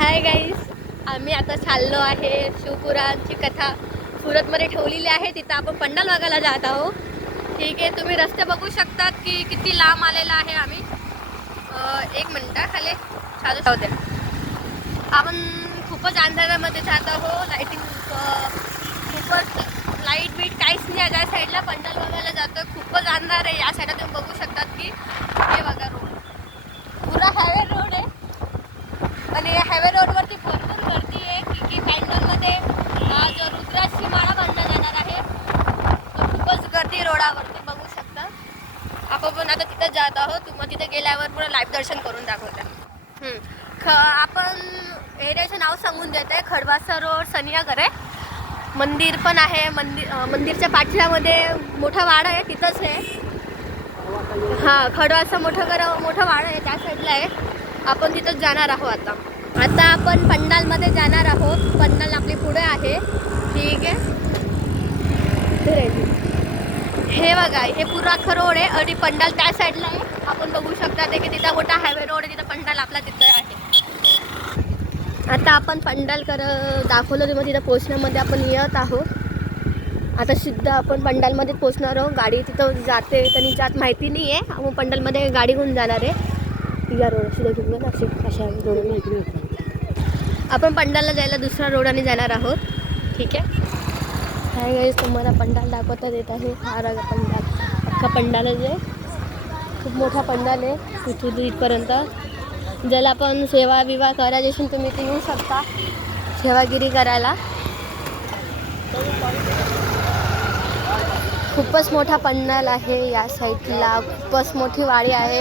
Hi guys, आम्ही आता चाललो आहे शिवपुराणची कथा सुरतमध्ये ठेवलेली आहे. तिथं आपण पंडाल बघायला जात आहोत. ठीक आहे, तुम्ही रस्ते बघू शकतात की किती लांब आलेला आहे आम्ही. एक मिनटं खाली चालू जाऊ द्या. आपण खूपच अंधारामध्ये जात आहोत. लाईटिंग खूपच लाईट बीट काहीच नाही आहे. त्या साईडला पंडाल बघायला जातो. खूपच अंधार आहे. या साईडला तुम्ही बघू शकतात की हे बघा रोड, पुरा हायवे रोड आहे. आणि या हायवे रोडवरती भरपूर गर्दी आहे की पॅन्डलमध्ये जो रुद्राची माळा बांधला जाणार आहे तो खूपच गर्दी रोडावरती बघू शकता. आपण पण आता तिथं जात आहोत. तुम्हाला तिथे गेल्यावर पुढे लाईव्ह दर्शन करून दाखवता. आपण एरियाचं नाव सांगून देत आहे. खडवासा रोड, सनियागर आहे. मंदिर पण आहे. मंदिरच्या पाठीमध्ये मोठा वाडा आहे, तिथंच आहे. हां, खडवासा मोठा वाडा आहे, त्या साईडला आहे. आपण तिथंच जाणार आहोत. आता आपण पंडालमध्ये जाणार आहोत. पंडाल आपली पुढे आहे. ठीक आहे, हे बघा, हे पुरा रोड आहे आणि पंडाल त्या साईडला आहे. आपण बघू शकता ते की तिथं मोठा हायवे रोड आहे. तिथं पंडाल आपला तिथं आहे. आता आपण पंडाल दाखवलं ते मग तिथं पोचण्यामध्ये आपण येत आहोत. आता सिद्धा आपण पंडालमध्ये पोचणार आहोत. गाडी तिथं जाते त्यांनी जात माहिती नाही आहे. आपण पंडालमध्ये गाडी घेऊन जाणार आहे. या रोड सुद्धा घेऊन अशा रोड आपण पंडालला जायला दुसऱ्या रोडाने जाणार आहोत. ठीक आहे, काय गाईस, तुम्हाला पंडाल दाखवता देत आहे. हा रगा पंडाल, अख्खा पंडालच आहे. खूप मोठा पंडाल आहे इथून इथपर्यंत. ज्याला आपण सेवा विवाह करायची असेल तुम्ही इथे येऊ शकता सेवागिरी करायला. खूपच मोठा पंडाल आहे. या साईडला खूपच मोठी वाडी आहे.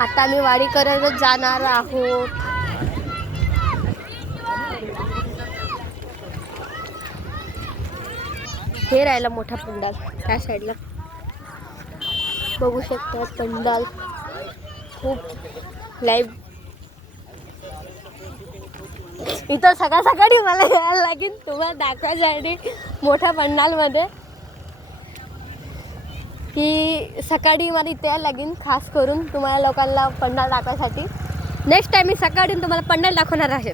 आता मी वाडी करतच जाणार आहोत. हे राहिला मोठा पंडाल त्या साईडला बघू शकता. पंडाल खूप लाईव्ह. इथं सकाळी मला यायला लागेल तुम्हाला दाखवायसाठी मोठ्या पंडालमध्ये की सकाळी मला इथे यायला लागेल खास करून तुम्हाला लोकांना पंडाल दाखवायसाठी. नेक्स्ट टाइम मी सकाळी तुम्हाला पंडाल दाखवणार आहे.